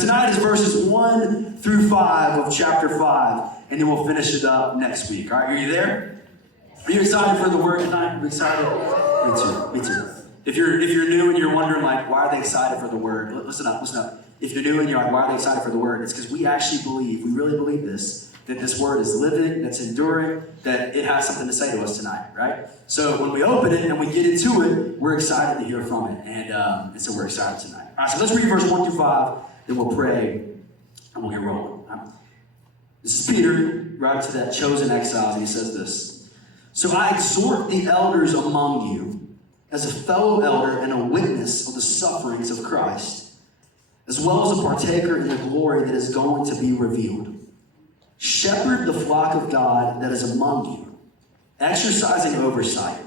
Tonight is verses 1 through 5 of chapter 5, and then we'll finish it up next week. All right, are you there? Are you excited for the word tonight? Are you excited? Me too. If you're new and you're wondering, like, why are they excited for the word? Listen up. If you're new and you're like, why are they excited for the word? It's because we really believe this, that this word is living, that's enduring, that it has something to say to us tonight, right? So when we open it and we get into it, we're excited to hear from it. And so we're excited tonight. All right, so let's read verse 1 through 5, then we'll pray, and we'll get rolling. This is Peter, right, to that chosen exiles, and he says this. So I exhort the elders among you, as a fellow elder and a witness of the sufferings of Christ, as well as a partaker in the glory that is going to be revealed. Shepherd the flock of God that is among you, exercising oversight,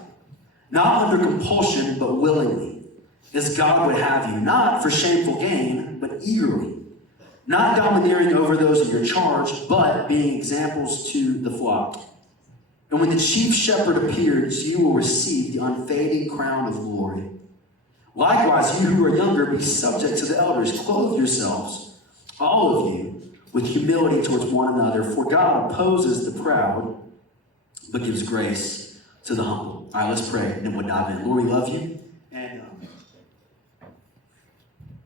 not under compulsion, but willingly, as God would have you, not for shameful gain, but eagerly, not domineering over those in your charge, but being examples to the flock. And when the chief shepherd appears, you will receive the unfading crown of glory. Likewise, you who are younger, be subject to the elders. Clothe yourselves, all of you, with humility towards one another, for God opposes the proud, but gives grace to the humble. All right, let's pray, and then we'll dive in. Lord, we love you. And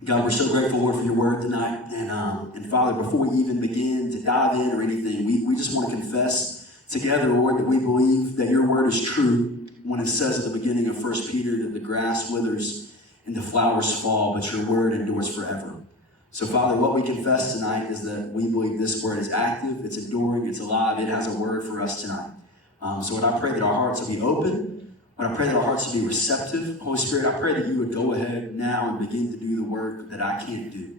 God, we're so grateful, Lord, for your word tonight. And Father, before we even begin to dive in or anything, we just want to confess together, Lord, that we believe that your word is true when it says at the beginning of 1 Peter that the grass withers and the flowers fall, but your word endures forever. So, Father, what we confess tonight is that we believe this word is active, it's enduring, it's alive, it has a word for us tonight. So, Lord, I pray that our hearts will be open. Lord, I pray that our hearts will be receptive. Holy Spirit, I pray that you would go ahead now and begin to do the work that I can't do.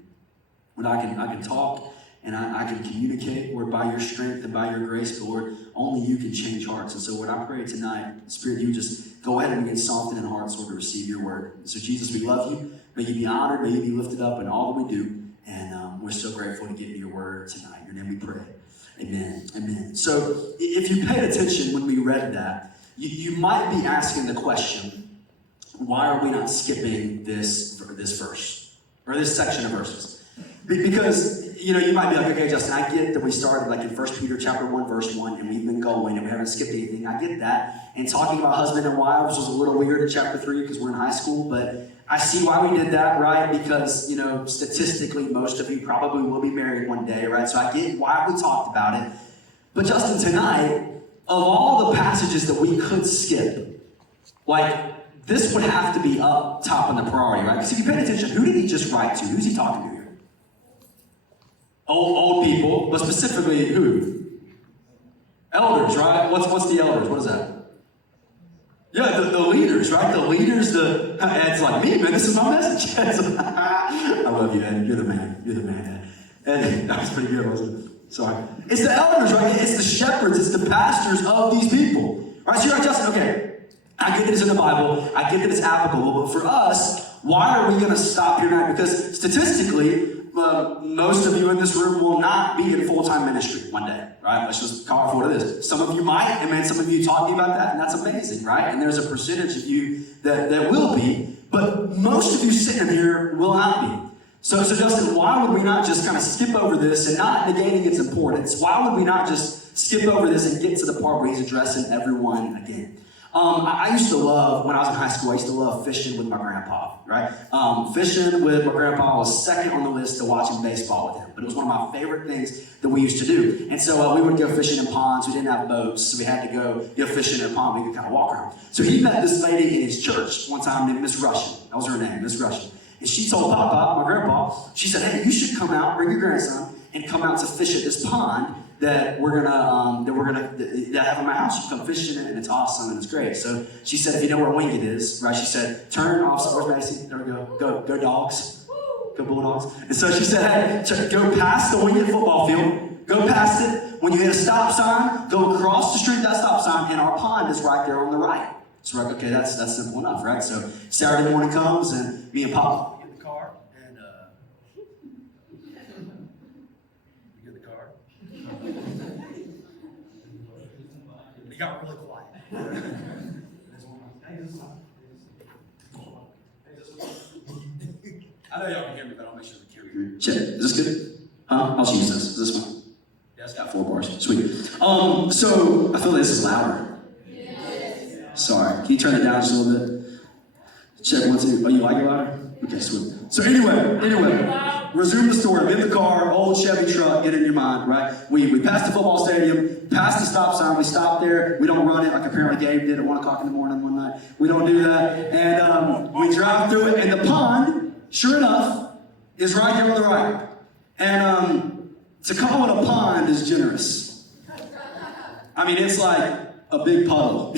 When I can talk and I can communicate, Lord, by your strength and by your grace, but Lord, only you can change hearts. And so, Lord, I pray tonight, Spirit, you just go ahead and begin softening hearts, Lord, to receive your word. And so, Jesus, we love you. May you be honored. May you be lifted up in all that we do. And we're so grateful to get into your word tonight. In your name we pray. Amen. Amen. So, if you paid attention when we read that, you might be asking the question, why are we not skipping this verse or this section of verses? Because, you might be like, okay, Justin, I get that we started like in 1 Peter chapter 1, verse 1, and we've been going and we haven't skipped anything. I get that. And talking about husband and wives was a little weird in chapter 3 because we're in high school, but I see why we did that, right? Because, statistically, most of you probably will be married one day, right? So I get why we talked about it. But Justin, tonight, of all the passages that we could skip, like, this would have to be up top on the priority, right? Because if you pay attention, who did he just write to? Who's he talking to here? Old people, but specifically who? Elders, right? What's the elders? What is that? Yeah, the leaders, right? The leaders, Ed's like, me, man, this is my message. I love you, Ed. You're the man. You're the man, Ed. Ed, that was pretty good, wasn't it? Sorry. It's the elders, right? It's the shepherds. It's the pastors of these people. Right? So you're like, Justin, okay, I get that it's in the Bible. I get that it's applicable. But for us, why are we going to stop here tonight? Because statistically, most of you in this room will not be in full-time ministry one day, right? Let's just call it for what it is. Some of you might, and man, some of you taught me about that, and that's amazing, right? And there's a percentage of you that will be, but most of you sitting here will not be. So Justin, why would we not just kind of skip over this and not negating its importance? Why would we not just skip over this and get to the part where he's addressing everyone again? I used to love, when I was in high school, I used to love fishing with my grandpa, right? Fishing with my grandpa was second on the list to watching baseball with him, but it was one of my favorite things that we used to do. And so we would go fishing in ponds. We didn't have boats, so we had to go fishing in a pond. We could kind of walk around. So he met this lady in his church one time named Miss Russian. That was her name, Miss Russian. And she told Papa, my grandpa, she said, hey, you should come out, bring your grandson, and come out to fish at this pond that we're gonna have in my house. You come fishing it, and it's awesome and it's great. So she said, if you know where Wingate is, right? She said, turn off. Where's Macy? There we go. Go dogs. Go Bulldogs. And so she said, hey, go past the Wingate football field. Go past it. When you hit a stop sign, go across the street that stop sign, and our pond is right there on the right. So we're like, okay, that's simple enough, right? So Saturday morning comes, and me and Papa get in the car, and we get in the car. It got really quiet. I know y'all can hear me, but I'll make sure the camera Check. Is this good? Huh? I'll use this. Is this fine? Yeah, it's got 4 bars. Sweet. So I feel like this is louder. Sorry. Can you turn it down just a little bit? Check 1, 2. Oh, you like it louder? Okay, sweet. So anyway, resume the story. I'm in the car, old Chevy truck, get it in your mind, right? We passed the football stadium, passed the stop sign, we stopped there. We don't run it like apparently Gabe did at 1 o'clock in the morning one night. We don't do that. And we drive through it, and the pond, sure enough, is right there on the right. And to call it a pond is generous. I mean, it's like a big puddle.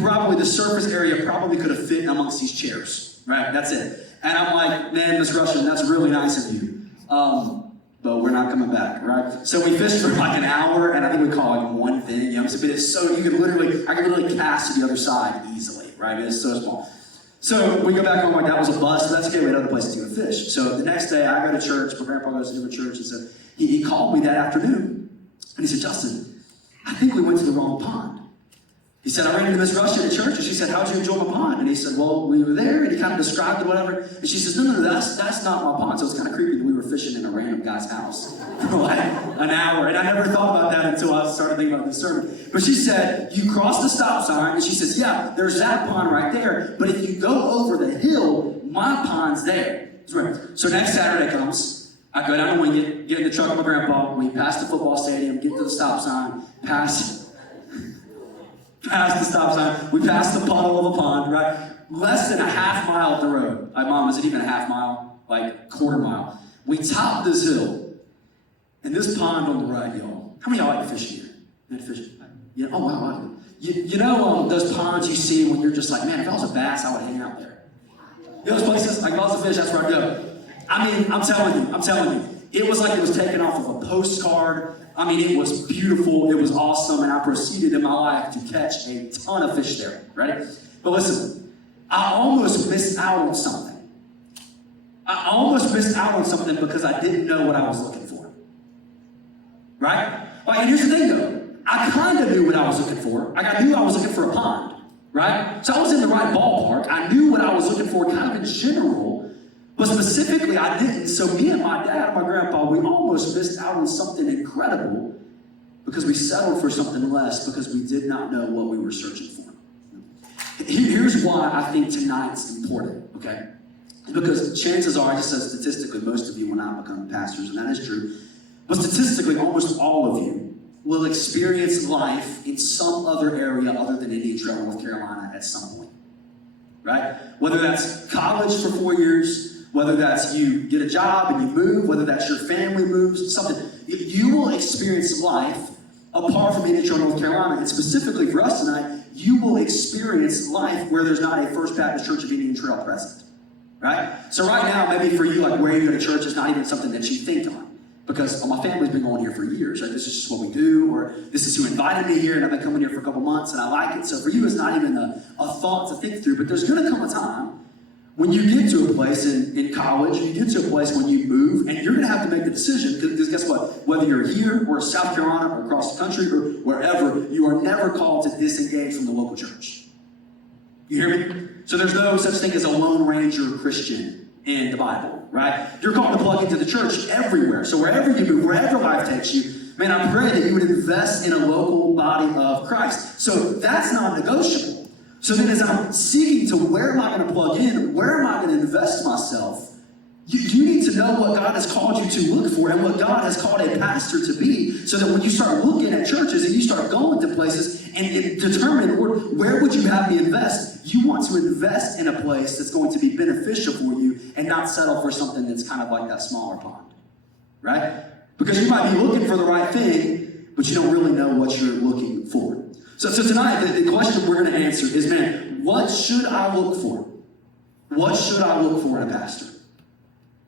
Probably the surface area probably could have fit amongst these chairs, right? That's it. And I'm like, man, Miss Russian, that's really nice of you. But we're not coming back, right? So we fished for like an hour, and I think we caught like one thing, you know what I'm saying? But it's so, I could literally cast to the other side easily, right? It's so small. So we go back home like that was a bust, so that's okay, we had other places to go fish. So the next day I go to church, my grandpa goes to different church, and so he called me that afternoon, and he said, Justin, I think we went to the wrong pond. He said, I ran into Miss Russian at church, and she said, how'd you enjoy my pond? And he said, well, we were there, and he kind of described it, whatever. And she says, no, that's not my pond. So it's kind of creepy that we were fishing in a random guy's house for like an hour. And I never thought about that until I started thinking about this sermon. But she said, you crossed the stop sign, and she says, yeah, there's that pond right there. But if you go over the hill, my pond's there. So next Saturday comes, I go down to Wingate, get in the truck with my grandpa, we pass the football stadium, get to the stop sign, pass the stop sign, we pass the puddle of a pond, right? Less than a half mile up the road. Mom, is it even a half mile? Like quarter mile. We top this hill, and this pond on the right, y'all. How many of y'all like to fish here? You like to fish? Yeah. Oh, wow. You know those ponds you see when you're just like, man, if I was a bass, I would hang out there. You know those places? Like, if I was a fish, that's where I'd go. I mean, I'm telling you. It was like it was taken off of a postcard. I mean, it was beautiful, it was awesome, and I proceeded in my life to catch a ton of fish there. Ready? But listen, I almost missed out on something. Because I didn't know what I was looking for. Right? Like, and here's the thing though, I kind of knew what I was looking for. Like, I knew I was looking for a pond, right? So I was in the right ballpark. I knew what I was looking for kind of in general, but specifically I didn't. So me and my dad and my grandpa, we almost missed out on something incredible because we settled for something less because we did not know what we were searching for. Here's why I think tonight's important, okay? Because chances are, I just said statistically, most of you will not become pastors, and that is true. But statistically, almost all of you will experience life in some other area other than Indian Trail, North Carolina at some point, right? Whether that's college for 4 years, whether that's you get a job and you move, whether that's your family moves, something. You will experience life apart from Indian Trail, North Carolina, and specifically for us tonight, you will experience life where there's not a First Baptist Church of Indian Trail present, right? So right now, maybe for you, like where you go to church is not even something that you think on. Because my family's been going here for years, right? This is just what we do, or this is who invited me here, and I've been coming here for a couple months, and I like it. So for you, it's not even a thought to think through, but there's gonna come a time when you get to a place in college, you get to a place when you move, and you're gonna have to make the decision, because guess what? Whether you're here, or South Carolina, or across the country, or wherever, you are never called to disengage from the local church. You hear me? So there's no such thing as a Lone Ranger Christian in the Bible, right? You're called to plug into the church everywhere. So wherever you move, wherever life takes you, man, I pray that you would invest in a local body of Christ. So that's non-negotiable. So then as I'm seeking to where am I going to plug in, where am I going to invest myself, you need to know what God has called you to look for and what God has called a pastor to be, so that when you start looking at churches and you start going to places and determine where would you have me invest, you want to invest in a place that's going to be beneficial for you and not settle for something that's kind of like that smaller pond, right? Because you might be looking for the right thing, but you don't really know what you're looking for. So tonight, the question we're going to answer is, man, what should I look for? What should I look for in a pastor?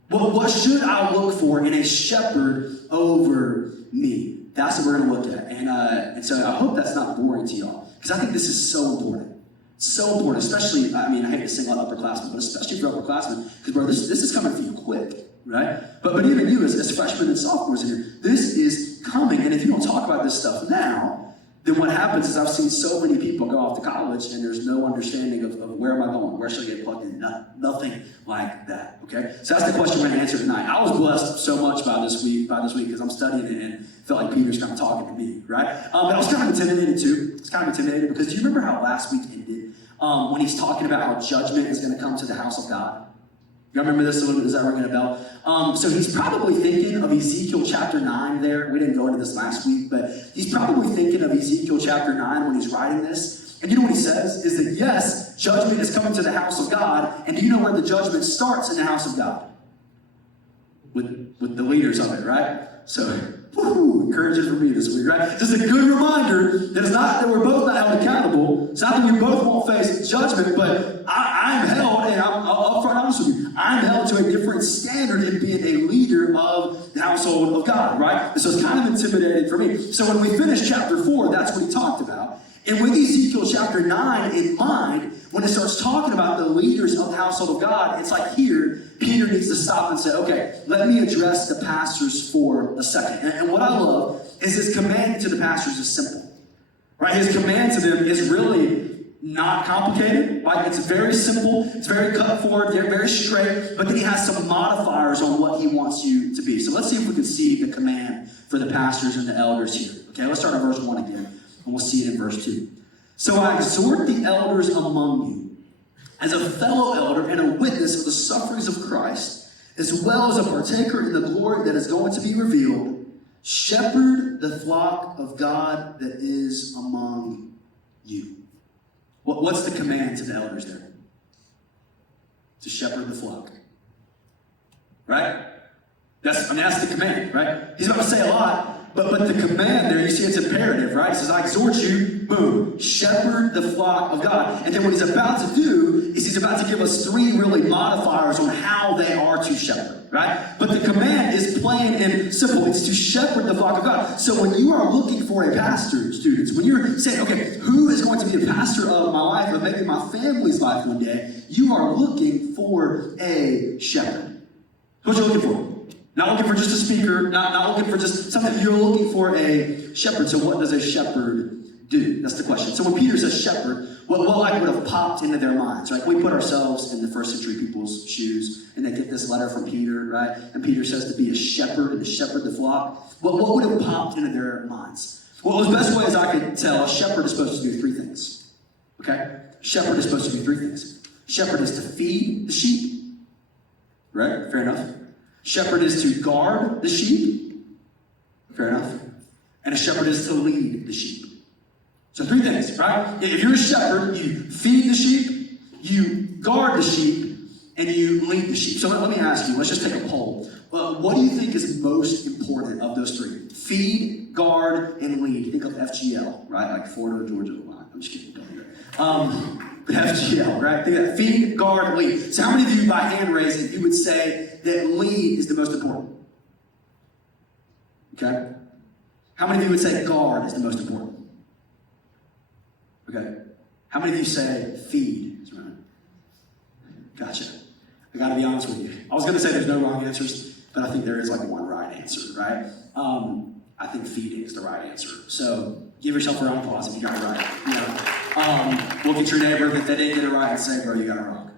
Well, what should I look for in a shepherd over me? That's what we're going to look at. And so I hope that's not boring to y'all, because I think this is so important. So important, especially, I mean, I hate to single out upperclassmen, but especially for upperclassmen, because, bro, this is coming for you quick, right? But even you as freshmen and sophomores in here, this is coming. And if you don't talk about this stuff now, then what happens is I've seen so many people go off to college and there's no understanding of where am I going? Where should I get plugged in? Nothing like that, okay? So that's the question we're going to answer tonight. I was blessed so much by this week because I'm studying it and felt like Peter's kind of talking to me, right? But I was kind of intimidated too. I was kind of intimidated because do you remember how last week ended when he's talking about how judgment is going to come to the house of God? You remember this a little bit? Does that ring a bell? So he's probably thinking of Ezekiel chapter 9 there. We didn't go into this last week, but he's probably thinking of Ezekiel chapter 9 when he's writing this. And you know what he says? Is that yes, judgment is coming to the house of God. And do you know where the judgment starts in the house of God? With the leaders of it, right? So, encouraging for me this week, right? Just a good reminder that it's not that we're both not held accountable. It's not that we both won't face judgment, but I'm held, and I'm upfront honest with you, I'm held to a different standard in being a leader of the household of God, right? And so it's kind of intimidating for me. So when we finish chapter 4, that's what he talked about. And with Ezekiel chapter 9 in mind, when it starts talking about the leaders of the household of God, it's like here, Peter needs to stop and say, okay, let me address the pastors for a second. And what I love is his command to the pastors is simple, right? His command to them is really not complicated, right? It's very simple, it's very cut forward, they're very straight, but then he has some modifiers on what he wants you to be. So let's see if we can see the command for the pastors and the elders here. Okay, let's start at verse 1 again, and we'll see it in verse 2. So I exhort the elders among you, as a fellow elder and a witness of the sufferings of Christ, as well as a partaker in the glory that is going to be revealed, shepherd the flock of God that is among you. What's the command to the elders there? To shepherd the flock. Right? That's the command, right? He's about to say a lot, but the command there, you see it's imperative, right? It says, I exhort you, boom, shepherd the flock of God. And then what he's about to do is he's about to give us 3 really modifiers on how they are to shepherd, right? But the command is plain and simple. It's to shepherd the flock of God. So when you are looking for a pastor, students, when you're saying, okay, who is going to be the pastor of my life or maybe my family's life one day, you are looking for a shepherd. What are you looking for? Not looking for just a speaker, not looking for just something. You're looking for a shepherd. So what does a shepherd do? That's the question. So when Peter says shepherd, what like would have popped into their minds, right? We put ourselves in the first century people's shoes, and they get this letter from Peter, right? And Peter says to be a shepherd and to shepherd the flock. What would have popped into their minds? Well, the best way as I could tell, a shepherd is supposed to do 3 things. Okay? Shepherd is supposed to do 3 things. Shepherd is to feed the sheep. Right? Fair enough. Shepherd is to guard the sheep. Fair enough. And a shepherd is to lead the sheep. So 3 things, right? If you're a shepherd, you feed the sheep, you guard the sheep, and you lead the sheep. So let me ask you, let's just take a poll. What do you think is most important of those 3? Feed, guard, and lead. Think of FGL, right? Like Florida, Georgia line. I'm just kidding. Don't do that. FGL, right? Think of that. Feed, guard, lead. So how many of you, by hand raising, you would say that lead is the most important? Okay? How many of you would say guard is the most important? Okay. How many of you say feed is right? Gotcha. I gotta be honest with you. I was gonna say there's no wrong answers, but I think there is like one right answer, right? I think feeding is the right answer. So give yourself a round of applause if you got it right. You know, look at your neighbor if they didn't get it right and say, bro, you got it wrong.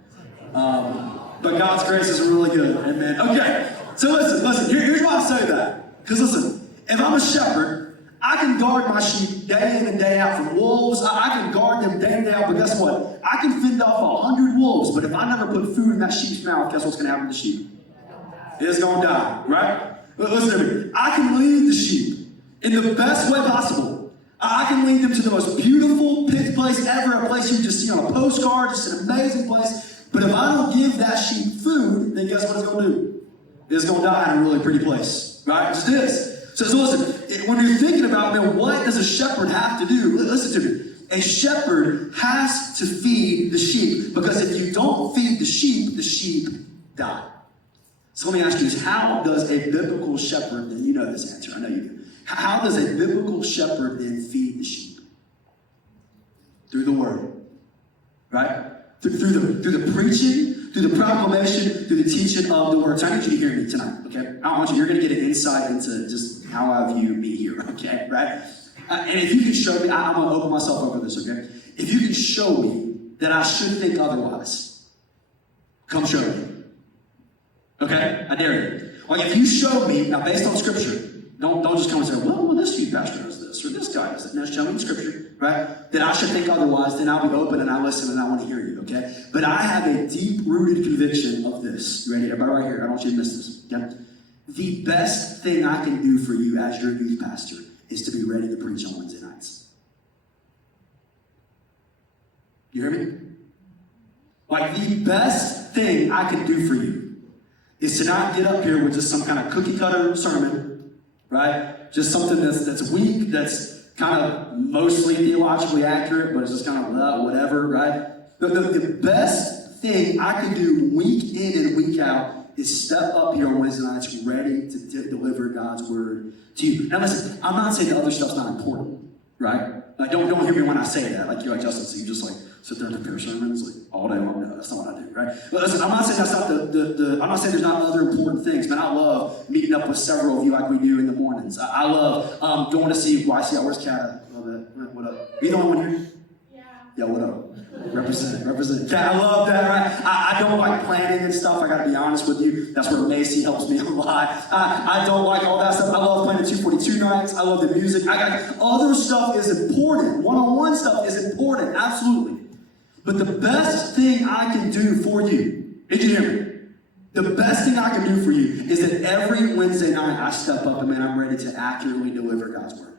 But God's grace is really good. Amen. Okay. So listen. Here's why I say that. Because listen, if I'm a shepherd, I can guard my sheep day in and day out from wolves. I can guard them day in and day out, but guess what? I can fend off 100 wolves, but if I never put food in that sheep's mouth, guess what's going to happen to the sheep? It's going to die, right? Listen to me. I can lead the sheep in the best way possible. I can lead them to the most beautiful picked place ever, a place you just see on a postcard, just an amazing place. But if I don't give that sheep food, then guess what it's going to do? It's going to die in a really pretty place, right? It just is. So listen, when you're thinking about, man, what does a shepherd have to do? Listen to me. A shepherd has to feed the sheep, because if you don't feed the sheep die. So let me ask you this. How does a biblical shepherd, and you know this answer, I know you do. How does a biblical shepherd then feed the sheep? Through the word, right? Through the preaching, through the proclamation, through the teaching of the word. So I need you to hear me tonight, okay? You're going to get an insight into just how I view me here, okay, right? And if you can show me, I'm going to open myself up for this, okay? If you can show me that I should think otherwise, come show me. Okay? I dare you. Like if you show me, now based on scripture, don't just come and say, well, this youth pastor does this, or this guy does it. Now show me in scripture, right? That I should think otherwise, then I'll be open and I listen and I want to hear you, okay? But I have a deep-rooted conviction of this. You ready? Everybody right here, I don't want you to miss this, okay? The best thing I can do for you as your youth pastor is to be ready to preach on Wednesday nights. You hear me? Like the best thing I can do for you is to not get up here with just some kind of cookie cutter sermon, right? Just something that's weak, that's kind of mostly theologically accurate, but it's just kind of whatever, right? The best thing I can do week in and week out is step up here on Wednesday nights ready to deliver God's word to you. Now listen, I'm not saying the other stuff's not important, right? Like don't hear me when I say that. Like you're like, Justin, so you just like sit there and prepare sermons like all day long? No, that's not what I do, right? But listen, I'm not saying that's not I'm not saying there's not other important things, but I love meeting up with several of you like we do in the mornings. I love going to see YCI. Where's Kat? I love it. What up? Are you the only one here? Yeah, what up? Represent. Kat, I love that, right? I don't like planning and stuff. I gotta be honest with you. That's where Macy helps me a lot. I don't like all that stuff. I love playing the 242 nights. I love the music. Other stuff is important. One-on-one stuff is important, absolutely. But the best thing I can do for you, did you hear me? The best thing I can do for you is that every Wednesday night I step up and man, I'm ready to accurately deliver God's word.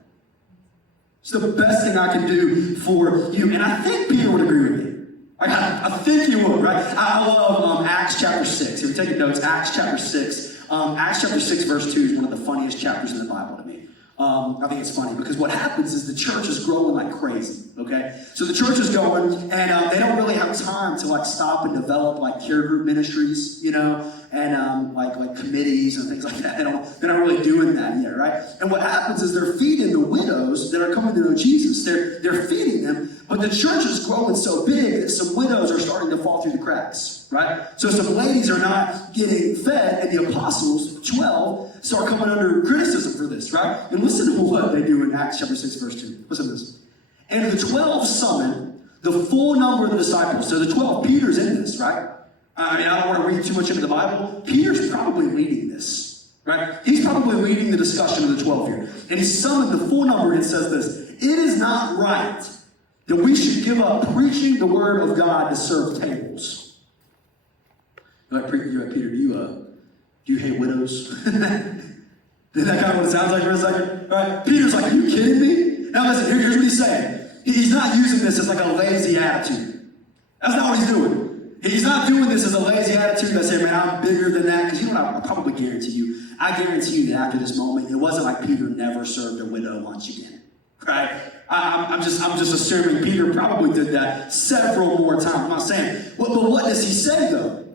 It's the best thing I can do for you. And I think Peter would agree with me. Like, I think he would, right? I love Acts chapter 6. If you're taking notes, Acts chapter 6. Acts chapter 6 verse 2 is one of the funniest chapters in the Bible to me. I think it's funny because what happens is the church is growing like crazy, okay? So the church is going and they don't really have time to like stop and develop like care group ministries, you know, and like committees and things like that. They're not really doing that yet, right? And what happens is they're feeding the widows that are coming to know Jesus. They're feeding them, but the church is growing so big that some widows are starting to fall through the cracks, right? So some ladies are not getting fed, and the apostles, 12, start coming under criticism for this, right? And listen to what they do in Acts chapter 6, verse 2. Listen to this. And the 12 summoned the full number of the disciples. So the 12, Peter's in this, right? I mean, I don't want to read too much into the Bible. Peter's probably leading this, right? He's probably leading the discussion of the 12 here. And he summoned the full number and says this: it is not right that we should give up preaching the word of God to serve tables. You're like, Peter, do you hate widows? Isn't that kind of what it sounds like for a second? Right? Peter's like, are you kidding me? Now listen, here's what he's saying. He's not using this as like a lazy attitude. That's not what he's doing. He's not doing this as a lazy attitude that saying, man, I'm bigger than that. Because you know what, I probably guarantee you that after this moment, it wasn't like Peter never served a widow lunch again. Right? I'm just assuming Peter probably did that several more times. I'm not saying. But what does he say though?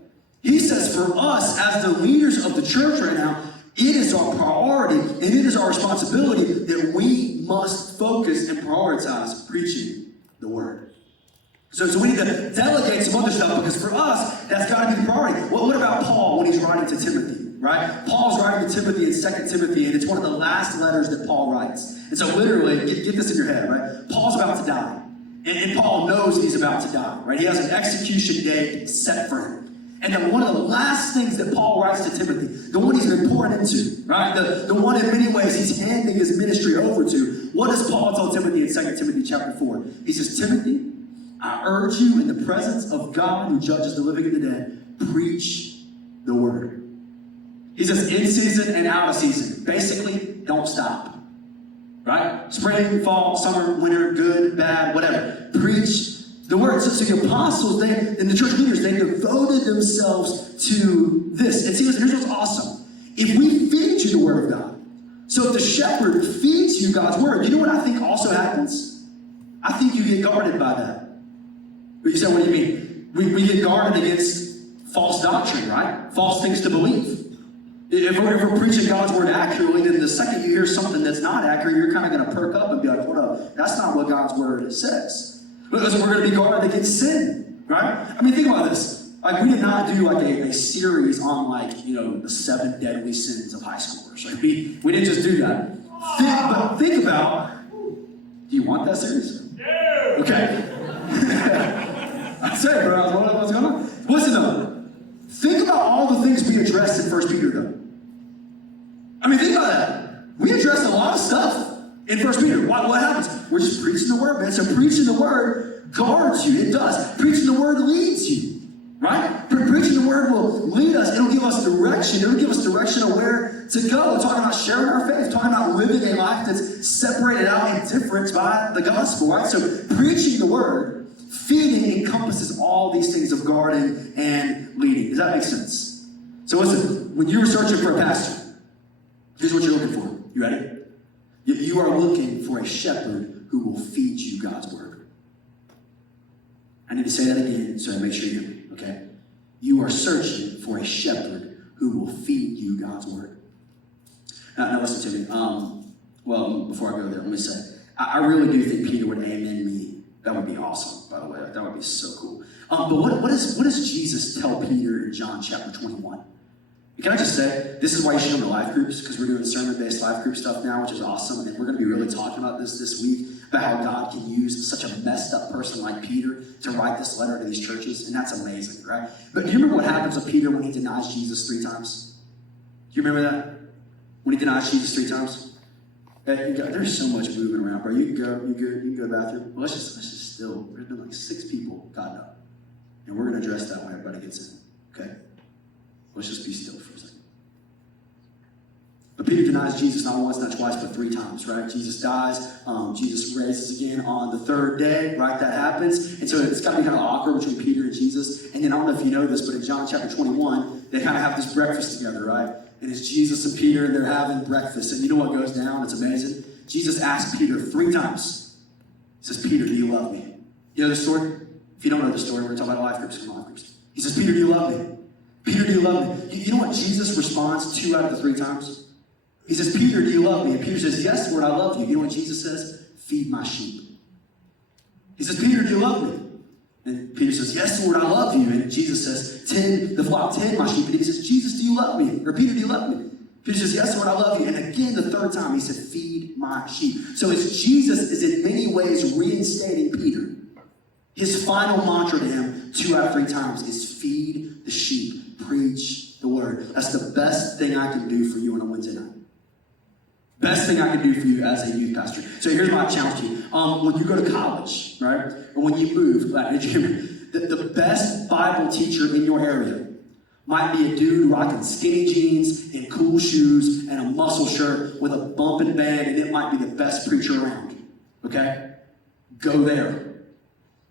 He says for us as the leaders of the church right now, it is our priority and it is our responsibility that we must focus and prioritize preaching the word. So we need to delegate some other stuff because for us, that's got to be the priority. What about Paul when he's writing to Timothy, right? Paul's writing to Timothy in 2 Timothy, and it's one of the last letters that Paul writes. And so literally, get this in your head, right? Paul's about to die. And Paul knows he's about to die, right? He has an execution date set for him. And then one of the last things that Paul writes to Timothy, the one he's been pouring into, right? The one in many ways he's handing his ministry over to. What does Paul tell Timothy in 2 Timothy chapter 4? He says, Timothy, I urge you in the presence of God who judges the living and the dead, preach the word. He says in season and out of season. Basically, don't stop. Right? Spring, fall, summer, winter, good, bad, whatever. Preach the word. So the apostles, and the church leaders, they devoted themselves to this. And see, listen, here's what's awesome. If we feed you the word of God, so if the shepherd feeds you God's word, you know what I think also happens? I think you get guarded by that. But you say, what do you mean? We get guarded against false doctrine, right? False things to believe. If we're preaching God's word accurately, then the second you hear something that's not accurate, you're kind of going to perk up and be like, hold up, that's not what God's word says. Because we're going to be guarded against sin, right? I mean, think about this. Like, we did not do like a series on the 7 deadly sins of high schoolers. Like, we didn't just do that. But think about Do you want that series? Yeah. Okay. I said, bro, what's going on? Listen though, think about all the things we addressed in 1 Peter though. I mean, think about that. We addressed a lot of stuff in 1 Peter. What happens? We're just preaching the word, man. So preaching the word guards you. It does. Preaching the word leads you. Right? Preaching the word will lead us. It'll give us direction. It'll give us direction of where to go. We're talking about sharing our faith. Talking about living a life that's separated out in difference by the gospel. Right? So preaching the word, feeding encompasses all these things of guarding and leading. Does that make sense? So listen, when you're searching for a pastor, here's what you're looking for. You ready? You are looking for a shepherd who will feed you God's word. I need to say that again so I make sure you hear me, okay? You are searching for a shepherd who will feed you God's word. Now listen to me. Well, before I go there, let me say, I really do think Peter would amen me. That would be awesome, by the way. That would be so cool. But what does Jesus tell Peter in John chapter 21? Can I just say, this is why you should come to life groups, because we're doing sermon-based life group stuff now, which is awesome, and we're going to be really talking about this week, about how God can use such a messed up person like Peter to write this letter to these churches, and that's amazing, right? But do you remember what happens to Peter when he denies Jesus 3 times? Do you remember that? When he denies Jesus 3 times? There's so much moving around, bro. You can go to the bathroom. Well, let's just still, there's been like 6 people gotten up, and we're going to address that when everybody gets in, okay? Let's just be still for a second. But Peter denies Jesus not once, not twice, but 3 times, right? Jesus dies. Jesus raises again on the 3rd day, right? That happens. And so it's got to be kind of awkward between Peter and Jesus. And then I don't know if you know this, but in John chapter 21, they kind of have this breakfast together, right? And it's Jesus and Peter, and they're having breakfast. And you know what goes down? It's amazing. Jesus asks Peter 3 times. He says, Peter, do you love me? You know the story? If you don't know the story, we're going to talk about life groups. Come on, life groups. He says, Peter, do you love me? Peter, do you love me? You know what Jesus responds 2 out of the 3 times? He says, Peter, do you love me? And Peter says, yes, Lord, I love you. You know what Jesus says? Feed my sheep. He says, Peter, do you love me? And Peter says, yes, Lord, I love you. And Jesus says, tend the flock, tend my sheep. And he says, Jesus, do you love me? Or Peter, do you love me? Peter says, yes, Lord, I love you. And again, the 3rd time, he said, feed my sheep. So as Jesus is in many ways reinstating Peter, his final mantra to him 2 out of 3 times is feed the sheep, preach the word. That's the best thing I can do for you on a Wednesday night. Best thing I can do for you as a youth pastor. So here's my challenge to you. When you go to college, right, or when you move, the best Bible teacher in your area might be a dude rocking skinny jeans and cool shoes and a muscle shirt with a bumping band, and it might be the best preacher around. Okay? Go there.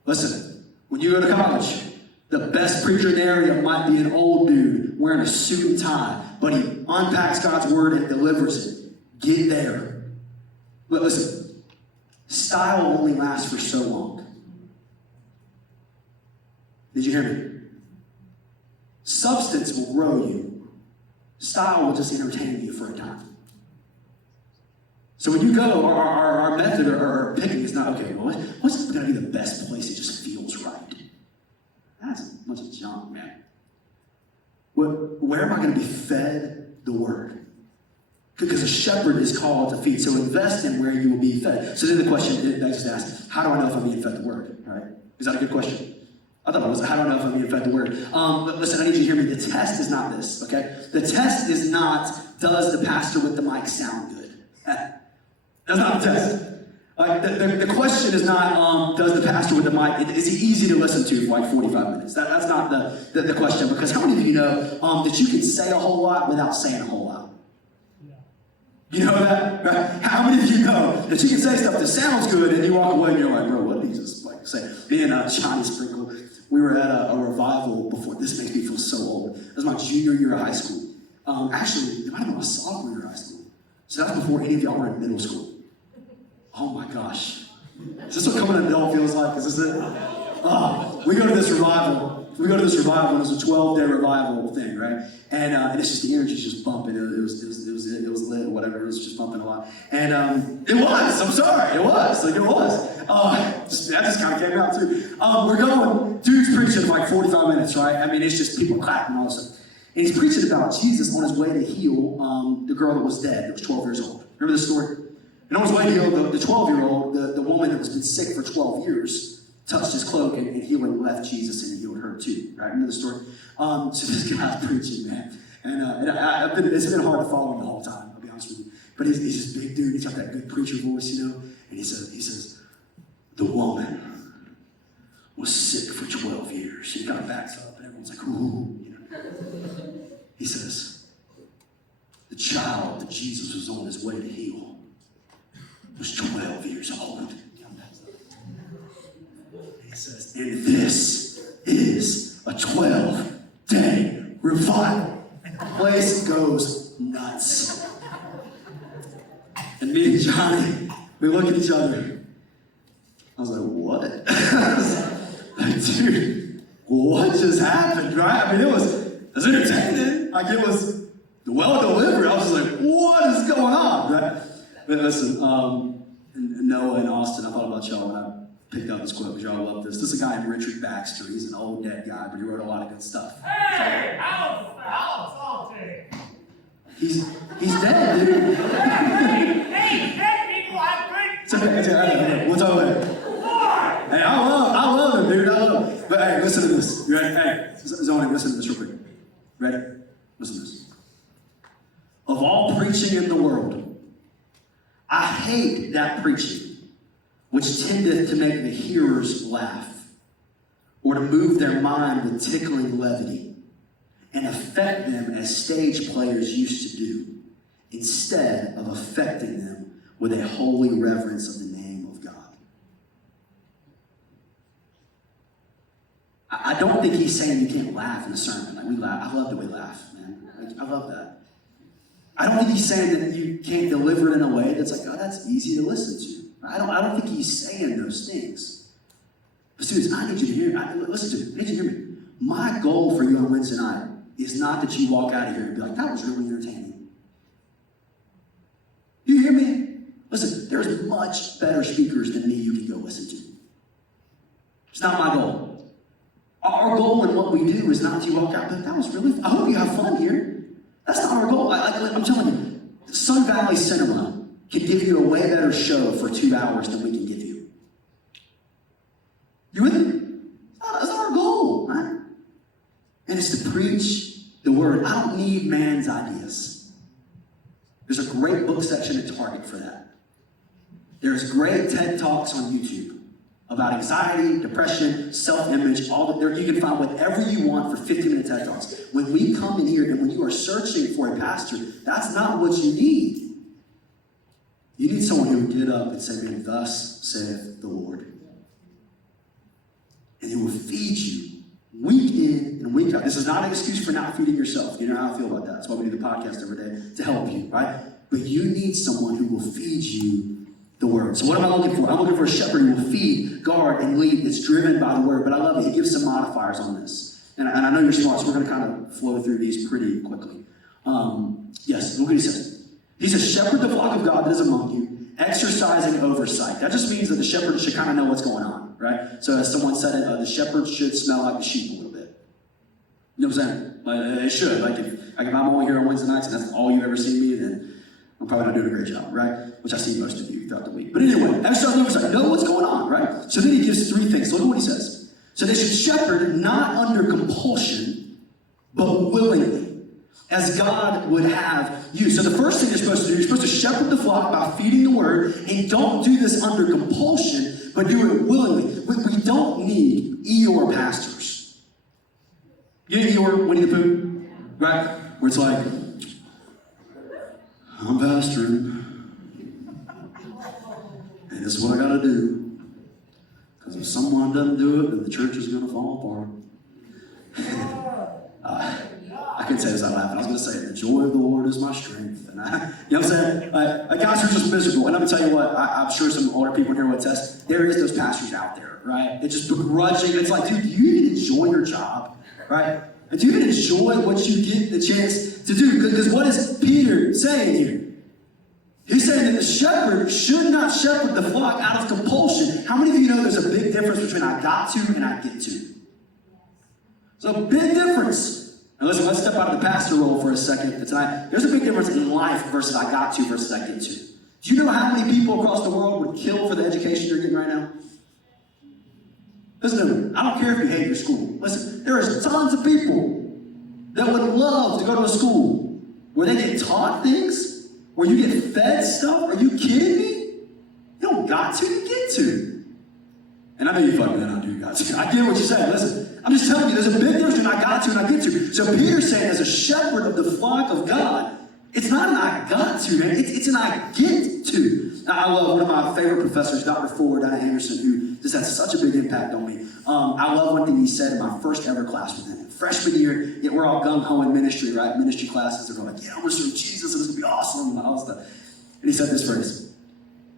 Listen, when you go to college, the best preacher in the area might be an old dude wearing a suit and tie, but he unpacks God's word and delivers it. Get there. But listen, style only lasts for so long. Did you hear me? Substance will grow you. Style will just entertain you for a time. So when you go, our method or our picking is not, okay, well, what's going to be the best place that just feels right? That's a bunch of junk, man. Where am I going to be fed the word? Because a shepherd is called to feed. So invest in where you will be fed. So then the question that I just asked, how do I know if I'm being fed the word? All right? Is that a good question? I thought it was, how do I know if I'm being fed the word? But listen, I need you to hear me. The test is not this, okay? The test is not, does the pastor with the mic sound good? That's not the test. The question is not, does the pastor with the mic, is he easy to listen to for like 45 minutes? That's not the question. Because how many of you know that you can say a whole lot without saying a whole lot? You know that? Right? How many of you know that you can say stuff that sounds good and you walk away and you're like, bro, what did he just like say? Me and Johnny Sprinkle, we were at a revival before. This makes me feel so old. It was my junior year of high school. Actually, it might have been my sophomore year of high school. So that's before any of y'all were in middle school. Oh my gosh. Is this what coming an adult feels like? Is this it? We go to this revival. We go to this revival, and it's a 12-day revival thing, right? And it's just the energy's just bumping. It was lit or whatever. It was just bumping a lot. And it was. I'm sorry. It was. Like, it was. That just kind of came out, too. We're going. Dude's preaching for like 45 minutes, right? I mean, it's just people clapping and all this stuff. And he's preaching about Jesus on his way to heal the girl that was dead, that was 12 years old. Remember this story? And on his way to heal the 12-year-old, the woman that has been sick for 12 years, touched his cloak, and healing left Jesus and healed her too. Right? Remember the story? So this guy's preaching, man. And it's been hard to follow him the whole time, I'll be honest with you. But he's this big dude, he's got that good preacher voice, you know? And he says, the woman was sick for 12 years. He kind of backs up, and everyone's like, ooh, you know? He says, the child that Jesus was on his way to heal was 12 years old. And he says, and this is a 12-day revival. And the place goes nuts. And me and Johnny, we look at each other. I was like, what? Like, dude, what just happened, right? I mean, it was entertaining. Like, it was well delivered. I was just like, what is going on, right? But listen, Noah and Austin, I thought about y'all when I picked up this quote, because y'all love this. This is a guy named Richard Baxter. He's an old dead guy, but he wrote a lot of good stuff. Hey, how salty. He's dead, dude. Hey, dead people have great. It's okay. We'll talk later. What? Hey, I love him, dude. I love him. But hey, listen to this. You ready? Hey, Zoe, listen to this real quick. Ready? Listen to this. Of all preaching in the world, I hate that preaching which tendeth to make the hearers laugh, or to move their mind with tickling levity, and affect them as stage players used to do, instead of affecting them with a holy reverence of the name of God. I don't think he's saying you can't laugh in a sermon. Like, we laugh. I love that we laugh, man. Like, I love that. I don't think he's saying that you can't deliver it in a way that's like, oh, that's easy to listen to. I don't think he's saying those things. But students, I need you to hear me. Listen to me. I need you to hear me. My goal for you on Wednesday night is not that you walk out of here and be like, that was really entertaining. You hear me? Listen, there's much better speakers than me you can go listen to. It's not my goal. Our goal in what we do is not to walk out, but that was really fun. I hope you have fun here. That's not our goal. I'm telling you, Sun Valley Cinema can give you a way better show for 2 hours than we can give you. You with me? That's not our goal, right? And it's to preach the word. I don't need man's ideas. There's a great book section at Target for that. There's great TED Talks on YouTube about anxiety, depression, self-image, all that. You can find whatever you want for 15-minute TED Talks. When we come in here and when you are searching for a pastor, that's not what you need. You need someone who will get up and say, man, thus saith the Lord. And he will feed you week in and week out. This is not an excuse for not feeding yourself. You know how I feel about that. That's why we do the podcast every day, to help you, right? But you need someone who will feed you the word. So what am I looking for? I'm looking for a shepherd who will feed, guard, and lead that's driven by the word. But I love it. He gives some modifiers on this. And I know you're smart, so we're going to kind of flow through these pretty quickly. Yes, look what he says. He says, shepherd the flock of God that is among you, exercising oversight. That just means that the shepherd should kind of know what's going on, right? So as someone said it, the shepherd should smell like the sheep a little bit. You know what I'm saying? Like, it should. Like if I'm only here on Wednesday nights and that's all you've ever seen me, then I'm probably not doing a great job, right? Which I see most of you throughout the week. But anyway, exercising oversight. Know what's going on, right? So then he gives 3 things. Look at what he says. So they should shepherd not under compulsion, but willingly, as God would have you. So the first thing you're supposed to do, you're supposed to shepherd the flock by feeding the word, and don't do this under compulsion, but do it willingly. We don't need Eeyore pastors. You know Eeyore, Winnie the Pooh? Right? Where it's like, I'm pastoring, and this is what I gotta do. Because if someone doesn't do it, then the church is gonna fall apart. I couldn't say this out loud, but I was going to say, the joy of the Lord is my strength. And you know what I'm saying? Guys are just miserable. And I'm going to tell you what, I'm sure some older people here will attest, there is those pastors out there, right? They're just begrudging. It's like, dude, do you even enjoy your job, right? And do you even enjoy what you get the chance to do? Because what is Peter saying here? He's saying that the shepherd should not shepherd the flock out of compulsion. How many of you know there's a big difference between I got to and I get to? There's a big difference. Now listen, let's step out of the pastor role for a second tonight. There's a big difference in life versus I got to versus I get to. Do you know how many people across the world would kill for the education you're getting right now? Listen to me. I don't care if you hate your school. Listen, there is tons of people that would love to go to a school where they get taught things, where you get fed stuff. Are you kidding me? You don't got to, you get to. And I know you fucking don't do got to. I get what you're saying. Listen, I'm just telling you, there's a big difference between I got to and I get to. So Peter's saying, as a shepherd of the flock of God, it's not an I got to, man. It's an I get to. Now, I love one of my favorite professors, Dr. Ford down at Anderson, who just had such a big impact on me. I love one thing he said in my first ever class with him. Freshman year, we're all gung-ho in ministry, right? Ministry classes, they're going like, yeah, I'm going to serve Jesus, and it's going to be awesome, and all that stuff. And he said this phrase.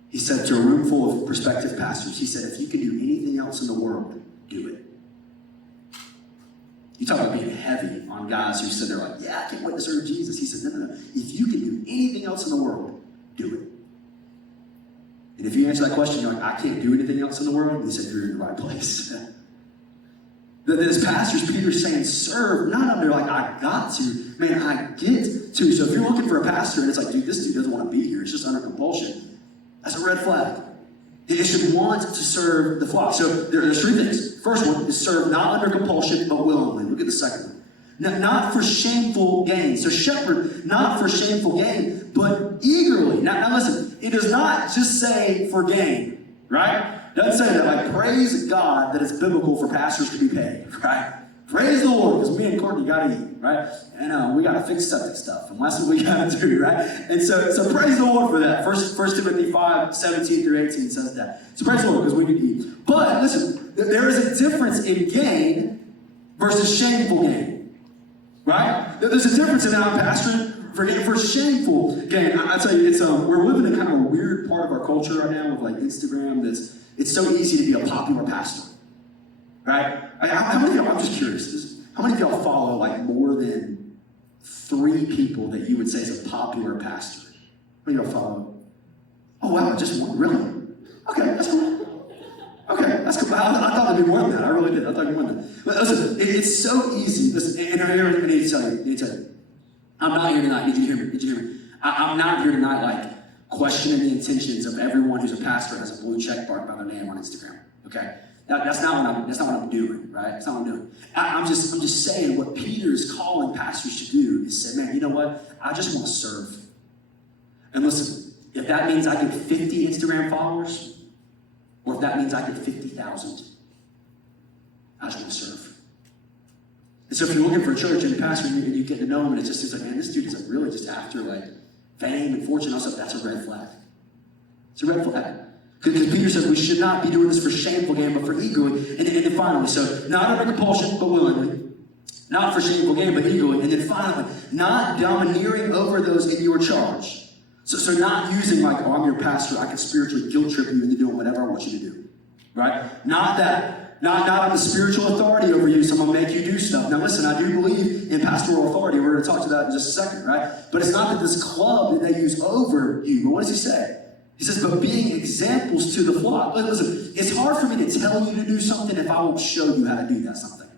He said to a room full of prospective pastors, he said, if you can do anything else in the world, do it. You talk about being heavy on guys who said, they're like, yeah, I can't wait to serve Jesus. He said, no. If you can do anything else in the world, do it. And if you answer that question, you're like, I can't do anything else in the world, he said, you're in the right place. As pastors, Peter's saying, serve, not under like, I got to, man, I get to. So if you're looking for a pastor and it's like, dude, this dude doesn't want to be here, it's just under compulsion, that's a red flag. They should want to serve the flock. So there's three things. First one is serve not under compulsion, but willingly. Look at the second one. Not for shameful gain. So shepherd, not for shameful gain, but eagerly. Now listen, it does not just say for gain, right? It doesn't say that. Like, praise God that it's biblical for pastors to be paid, right? Praise the Lord, because me and Courtney got to eat, right? And we got to fix septic stuff, and that's what we got to do, right? And so praise the Lord for that. First Timothy 5, 17 through 18 says that. So praise the Lord, because we need to eat. But listen, there is a difference in gain versus shameful gain, right? There's a difference in how I'm pastoring for shameful gain. I tell you, we're living in kind of a weird part of our culture right now with like Instagram. It's so easy to be a popular pastor. Right? How many of y'all, I'm just curious, how many of y'all follow like more than 3 people that you would say is a popular pastor? How many of y'all follow? Oh wow, just one? Really? Okay, that's cool. Okay, that's cool. I thought there'd be more than that. I really did. I thought you'd more than that. But listen, it's so easy. Listen, and I need to tell you. I'm not here tonight. Did you hear me? I'm not here tonight like questioning the intentions of everyone who's a pastor has a blue check mark by their name on Instagram. Okay? That's not what I'm doing, right? That's not what I'm doing. I'm just saying what Peter's calling pastors to do is say, man, you know what? I just want to serve. And listen, if that means I get 50 Instagram followers, or if that means I get 50,000, I just want to serve. And so if you're looking for a church and a pastor and you get to know him and it's like, man, this dude is like really just after like fame and fortune, also that's a red flag. It's a red flag. Because Peter says we should not be doing this for shameful gain, but for eagerly. And then finally, so not under compulsion, but willingly. Not for shameful gain, but eagerly. And then finally, not domineering over those in your charge. So not using like, oh, I'm your pastor, I can spiritually guilt trip you into doing whatever I want you to do. Right? Not that. Not I'm the spiritual authority over you, so I'm going to make you do stuff. Now listen, I do believe in pastoral authority. We're going to talk to that in just a second, right? But it's not that this club that they use over you. But what does he say? He says, but being examples to the flock. Listen, it's hard for me to tell you to do something if I won't show you how to do that something.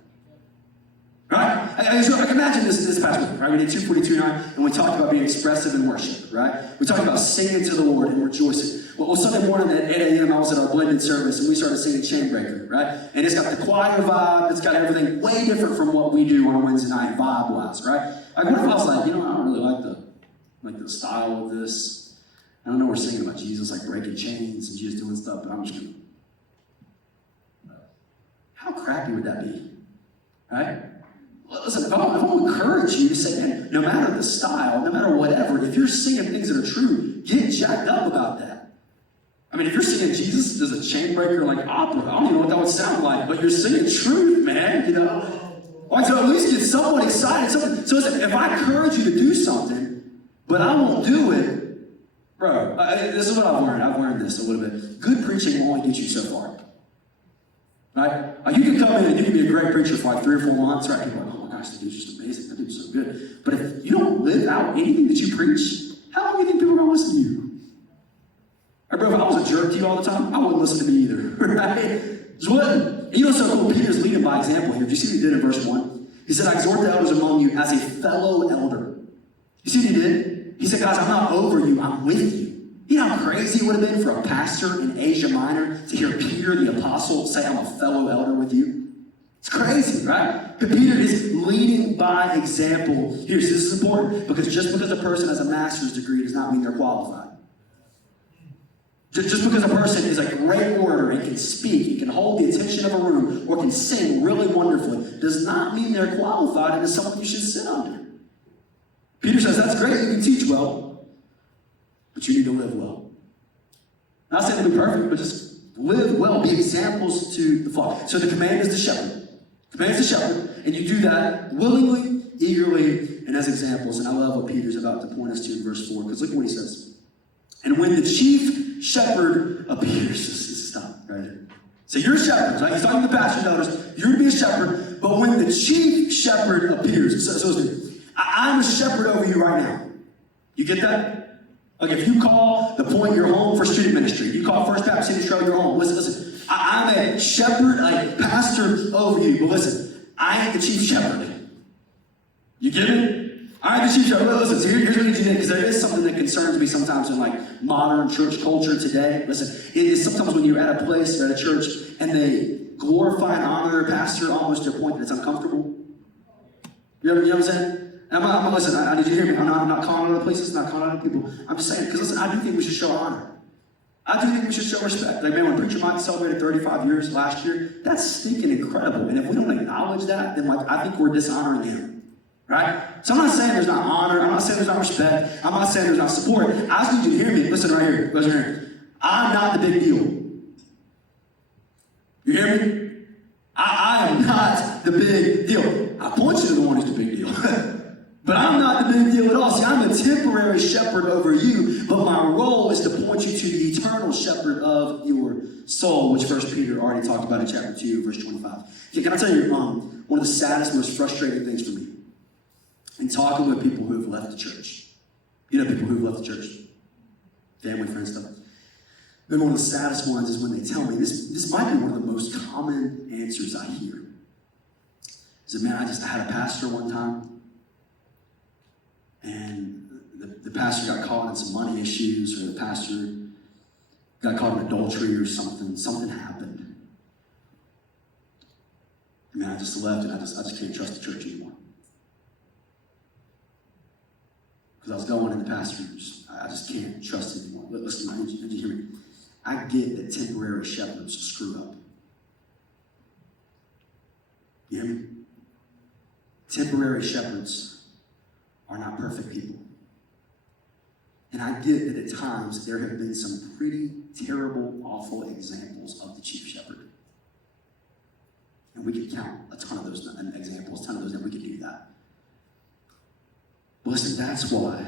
Right? I can imagine this past week, right? We did 242.9, and we talked about being expressive in worship, right? We talked about singing to the Lord and rejoicing. Well, Sunday morning at 8 a.m., I was at our blended service, and we started singing Chainbreaker, right? And it's got the choir vibe, it's got everything way different from what we do on a Wednesday night, vibe-wise, right? Like, what if I was like, I don't really like the style of this. I don't know, we're singing about Jesus, like breaking chains and Jesus doing stuff, but I'm just going to... How crappy would that be? Right? Listen, if I want to encourage you to say, man, no matter the style, no matter whatever, if you're singing things that are true, get jacked up about that. I mean, if you're singing Jesus as a chain breaker like opera, I don't even know what that would sound like, but you're singing truth, man, Like, so at least get someone excited. So listen, if I encourage you to do something, but I won't do it, bro, this is what I've learned. I've learned this a little bit. Good preaching will only get you so far. Right? Like, you can come in and you can be a great preacher for like 3 or 4 months, right? People are like, oh my gosh, that dude's just amazing. That dude's so good. But if you don't live out anything that you preach, how long do you think people are going to listen to you? Right, bro, if I was a jerk to you all the time, I wouldn't listen to me either, right? Just wouldn't. And so cool, Peter's leading by example here. Do you see what he did in verse 1? He said, I exhort the elders among you as a fellow elder. You see what he did? He said, guys, I'm not over you, I'm with you. You know how crazy it would have been for a pastor in Asia Minor to hear Peter the apostle say, I'm a fellow elder with you? It's crazy, right? But Peter is leading by example here. So this is important because just because a person has a master's degree does not mean they're qualified. Just because a person is a great orator and can speak and can hold the attention of a room or can sing really wonderfully does not mean they're qualified and is someone you should sit under. Peter says, that's great, you can teach well, but you need to live well. Not saying to be perfect, but just live well, be examples to the flock. So the command is to shepherd. The command is to shepherd, and you do that willingly, eagerly, and as examples. And I love what Peter's about to point us to in verse 4, because look what he says. And when the chief shepherd appears, this is stop right here. So you're shepherds, right? He's talking to the pastor and elders. You're to be a shepherd, but when the chief shepherd appears, I'm a shepherd over you right now. You get that? Like if you call the point your home for student ministry, you call First Baptist City Trail your home. Listen. I'm a shepherd, a pastor over you. But listen, I ain't the chief shepherd. You get it? I ain't the chief shepherd. Listen, so here's what you do, because there is something that concerns me sometimes in like modern church culture today. Listen, it is sometimes when you're at a place or at a church and they glorify and honor their pastor almost to a point that it's uncomfortable. You know what I'm saying? Listen, I need you to hear me. I'm not calling other places, I'm not calling other people. I'm just saying, because listen, I do think we should show honor. I do think we should show respect. Like, man, when Preacher Mike celebrated 35 years last year, that's stinking incredible. And if we don't acknowledge that, then like I think we're dishonoring him. Right? So I'm not saying there's not honor. I'm not saying there's not respect. I'm not saying there's not support. I just need you to hear me. Listen right here. Listen right here. I'm not the big deal. You hear me? I am not the big deal. I point you to the one who's the big deal. But I'm not the big deal at all. See, I'm a temporary shepherd over you, but my role is to point you to the eternal shepherd of your soul, which 1 Peter already talked about in chapter 2, verse 25. Okay, can I tell you one of the saddest, most frustrating things for me in talking with people who have left the church? You know, people who have left the church, family, friends, stuff. Then one of the saddest ones is when they tell me, this might be one of the most common answers I hear. Is that, man, I had a pastor one time, and the pastor got caught in some money issues, or the pastor got caught in adultery or something. Something happened. And man, I just left, and I just can't trust the church anymore. Because I was going in the pastors, I just can't trust it anymore. Listen, I need you to hear me. I get that temporary shepherds screw up. You hear me? Temporary shepherds are not perfect people. And I get that at times there have been some pretty terrible, awful examples of the chief shepherd. And we could count a ton of those examples, a ton of those, and we could do that. But listen, that's why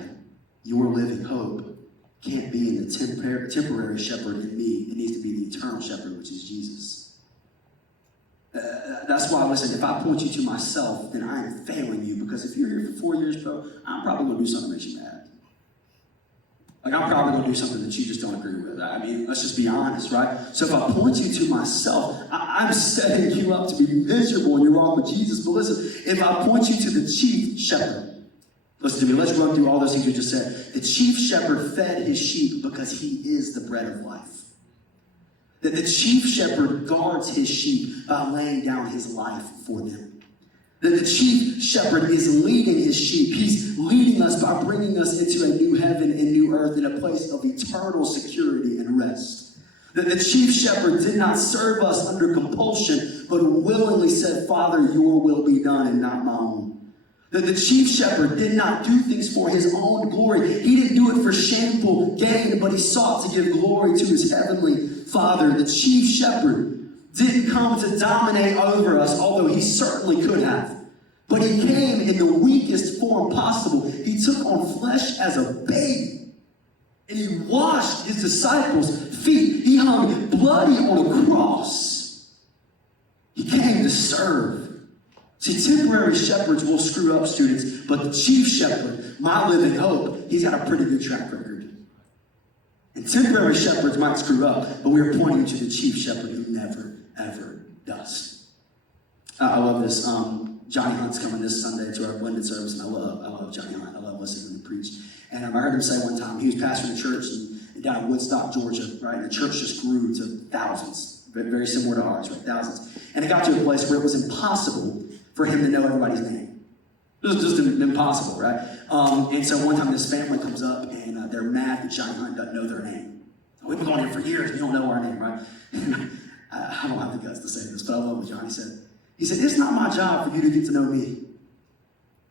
your living hope can't be in the temporary shepherd in me. It needs to be the eternal shepherd, which is Jesus. That's why, listen, if I point you to myself, then I am failing you, because if you're here for 4 years, bro, I'm probably going to do something that makes you mad. Like, I'm probably going to do something that you just don't agree with. I mean, let's just be honest, right? So if I point you to myself, I'm setting you up to be miserable and you're wrong with Jesus. But listen, if I point you to the chief shepherd, listen to me, let's run through all those things we just said. The chief shepherd fed his sheep because he is the bread of life. That the chief shepherd guards his sheep by laying down his life for them. That the chief shepherd is leading his sheep. He's leading us by bringing us into a new heaven and new earth in a place of eternal security and rest. That the chief shepherd did not serve us under compulsion, but willingly said, Father, your will be done and not my own. That the chief shepherd did not do things for his own glory. He didn't do it for shameful gain, but he sought to give glory to his heavenly Father. The chief shepherd didn't come to dominate over us, although he certainly could have. But he came in the weakest form possible. He took on flesh as a baby. And he washed his disciples' feet. He hung bloody on a cross. He came to serve. See, temporary shepherds will screw up, students, but the chief shepherd, my living hope, he's got a pretty good track record. And temporary shepherds might screw up, but we are pointing to the chief shepherd who never, ever does. I love this. Johnny Hunt's coming this Sunday to our blended service, and I love Johnny Hunt. I love listening to him preach. And I heard him say one time, he was pastoring a church down in Woodstock, Georgia, right? And the church just grew to thousands, very similar to ours, right? Thousands. And it got to a place where it was impossible for him to know everybody's name. It was just impossible, right? And so one time this family comes up and they're mad that Johnny Hunt doesn't know their name. We've been going here for years, we don't know our name, right? I don't have the guts to say this, but I love what Johnny said. He said, it's not my job for you to get to know me.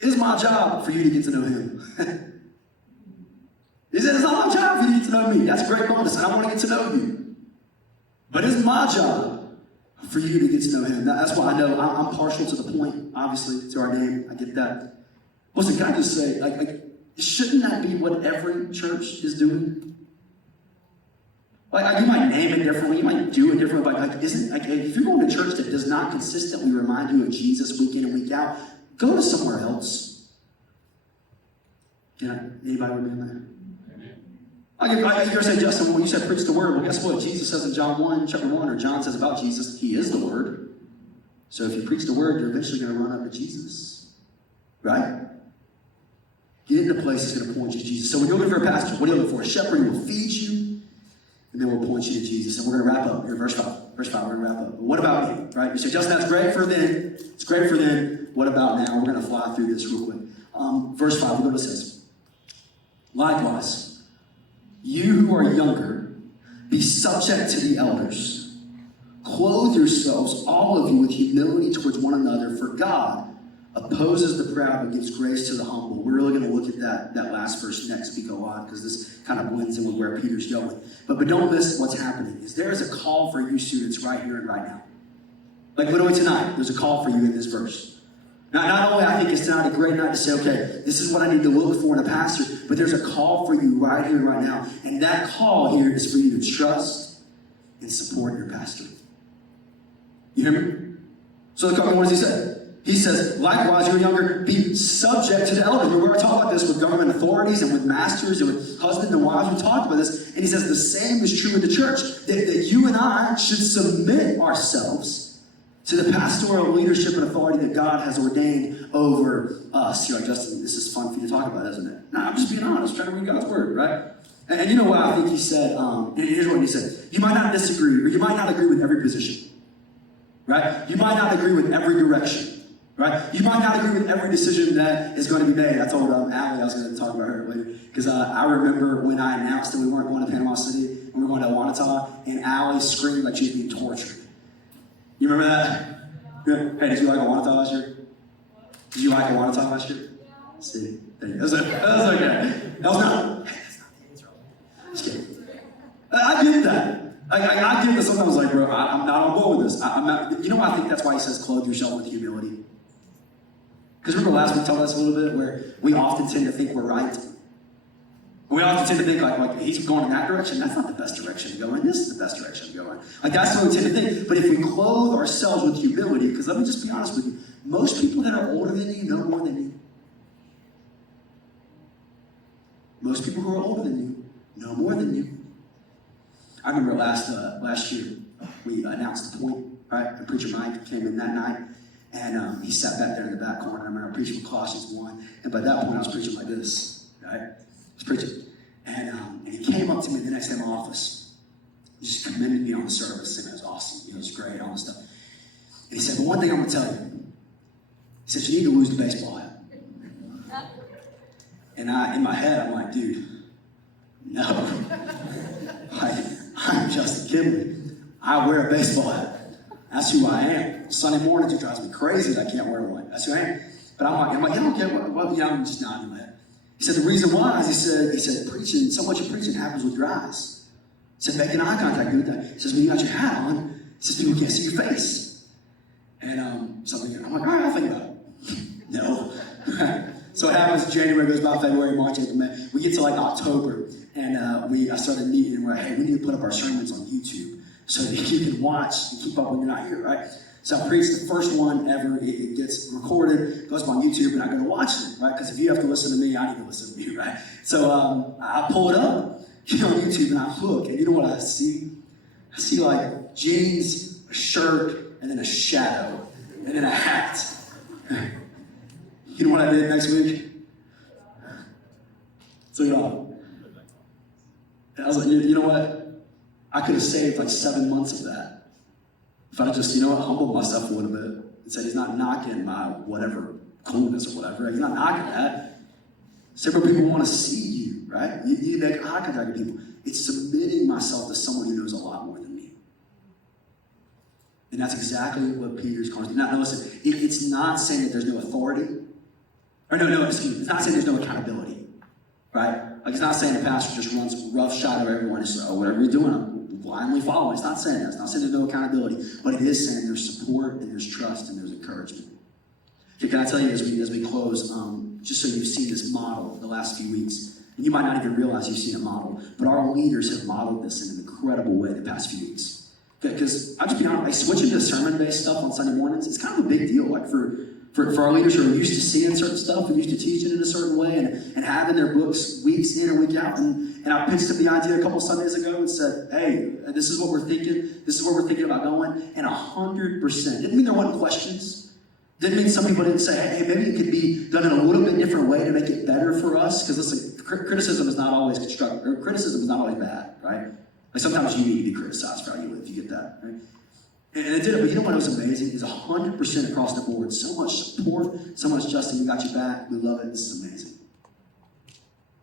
It's my job for you to get to know him. He said, it's not my job for you to get to know me. That's a great bonus, and I want to get to know you. But it's my job for you to get to know him. That's why I know I'm partial to the point, obviously, to our name. I get that. Listen, can I just say, shouldn't that be what every church is doing? You might name it differently, you might do it differently, but if you're going to a church that does not consistently remind you of Jesus week in and week out, go to somewhere else. Anybody remember that? You're saying, Justin, when you said preach the word, well, guess what? Jesus says in John 1, chapter 1, or John says about Jesus, he is the word. So if you preach the word, you're eventually going to run up to Jesus. Right? Get into a place that's going to point you to Jesus. So when you're looking for a pastor, what are you looking for? A shepherd who will feed you, and then we'll point you to Jesus. And we're going to wrap up here, verse 5. Verse 5, we're going to wrap up. But what about me? Right? You say, Justin, that's great for then. It's great for then. What about now? We're going to fly through this real quick. Verse 5, look what it says. Likewise, you who are younger, be subject to the elders. Clothe yourselves, all of you, with humility towards one another, for God opposes the proud but gives grace to the humble. We're really going to look at that last verse next week a lot, because this kind of blends in with where Peter's going. But don't miss what's happening. There is a call for you students right here and right now. Literally tonight, there's a call for you in this verse. Now, not only I think it's tonight a great night to say, okay, this is what I need to look for in a pastor, but there's a call for you right here and right now. And that call here is for you to trust and support your pastor. You hear me? So what does he say? He says, likewise, you're younger, be subject to the elders. We're going to talk about this with government authorities and with masters and with husbands and wives. We talked about this. And he says the same is true in the church, that you and I should submit ourselves to the pastoral leadership and authority that God has ordained over us. You're like, Justin, this is fun for you to talk about, isn't it? No, I'm just being honest, trying to read God's word, right? And you know what I think he said? Here's what he said. You might not disagree, or you might not agree with every position, right? You might not agree with every direction. Right? You might not agree with every decision that is going to be made. I told Allie I was going to talk about her later, because I remember when I announced that we weren't going to Panama City and we were going to Wanata, and Allie screamed like she was being tortured. You remember that? Yeah. Hey, did you like Wanata last year? Did you like Wanata last year? Yeah. See, there you go. That was okay. That was not. Just kidding. I get that. I get that sometimes, bro, I'm not on board with this. I'm not. You know what I think that's why he says, clothe yourself with humility. Because remember last week told us a little bit where we often tend to think we're right. We often tend to think like he's going in that direction. That's not the best direction to go in. This is the best direction to go in. That's what we tend to think. But if we clothe ourselves with humility, because let me just be honest with you, most people that are older than you know more than you. Most people who are older than you know more than you. I remember last year we announced the point, right? And Preacher Mike came in that night. And he sat back there in the back corner. I remember preaching from Colossians 1. And by that point, I was preaching like this, right? I was preaching. And he came up to me the next day in my office. He just commended me on the service. And it was awesome. It was great, all this stuff. And he said, but one thing I'm going to tell you. He said, you need to lose the baseball hat. And in my head, I'm like, dude, no. I'm Justin Kinley. I wear a baseball hat. That's who I am. Sunday mornings, it drives me crazy that I can't wear one. That's who I am. But I'm like, yeah, okay, well, yeah, I'm just nodding my head. He said, the reason why is he said, preaching, so much of preaching happens with your eyes. He said, making eye contact, do that. He says, when you got your hat on, he says, people can't see your face. And I'm like, all right, I'll think about it. No. So it happens, January goes by, February, March, April, May. We get to October, and I started meeting, and we're like, hey, we need to put up our sermons on YouTube so that you can watch and keep up when you're not here, right? So I preached the first one ever. It gets recorded, goes up on YouTube, and I go to watch it, right? Because if you have to listen to me, I need to listen to you, right? So I pull it up on YouTube, and I look, and you know what I see? I see jeans, a shirt, and then a shadow, and then a hat. You know what I did next week? So And I was like, you know what? I could have saved like 7 months of that. If I just, humbled myself a little bit and said, he's not knocking my whatever coolness or whatever. He's not knocking that. Several people want to see you, right? You make eye contact with people. It's submitting myself to someone who knows a lot more than me. And that's exactly what Peter's calling. Now, listen, it's not saying that there's no authority. Excuse me. It's not saying there's no accountability, right? Like, it's not saying the pastor just runs roughshod over everyone and says, oh, whatever you're doing, I'm blindly following. It's not saying that. It's not saying there's no accountability. But it is saying there's support and there's trust and there's encouragement. Okay, can I tell you as we close, just so you've seen this model the last few weeks, and you might not even realize you've seen a model, but our leaders have modeled this in an incredible way the past few weeks. Because I'll just be honest, like switching to sermon-based stuff on Sunday mornings, it's kind of a big deal. Like for our leaders who are used to seeing certain stuff and used to teaching in a certain way and having their books weeks in and week out. And I pitched them the idea a couple Sundays ago and said, hey, this is what we're thinking. This is where we're thinking about going. And 100%. Didn't mean there wasn't questions. Didn't mean some people didn't say, hey, maybe it could be done in a little bit different way to make it better for us. Because listen, criticism is not always constructive, or criticism is not always bad, right? Like sometimes you need to be criticized for how you live, you get that, right? And it did it, but you know what was amazing? Is 100% across the board. So much support, so much Justin, we got you back, we love it, this is amazing.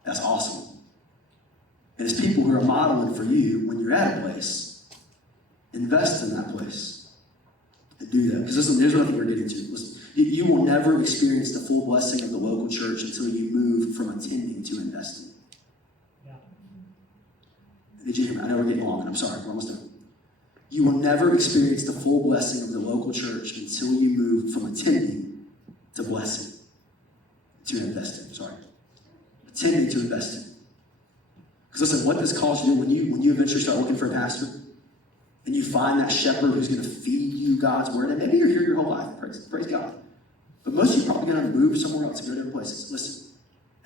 That's awesome. And it's people who are modeling for you when you're at a place, invest in that place and do that. Because listen, here's what I think we're getting to. Listen, you will never experience the full blessing of the local church until you move from attending to investing. Yeah. Did you hear me? I know we're getting long, and I'm sorry, we're almost done. You will never experience the full blessing of the local church until you move from attending to blessing, to investing, attending to investing. Because listen, what this calls you to do when you eventually start looking for a pastor, and you find that shepherd who's going to feed you God's word, and maybe you're here your whole life, praise God. But most of you are probably going to move somewhere else, go to different places. Listen,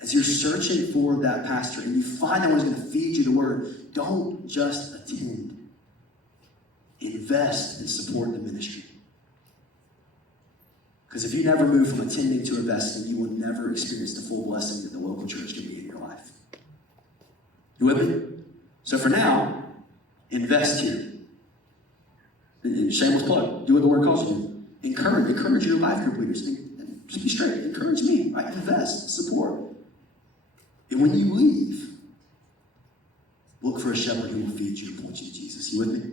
as you're searching for that pastor, and you find that one who's going to feed you the word, don't just attend. Invest and support the ministry. Because if you never move from attending to investing, you will never experience the full blessing that the local church can be in your life. You with me? So for now, invest here. Shameless plug. Do what the word calls you to. Encourage your life group leaders. And just be straight. Encourage me. Right? Invest. Support. And when you leave, look for a shepherd who will feed you and point you to Jesus. You with me?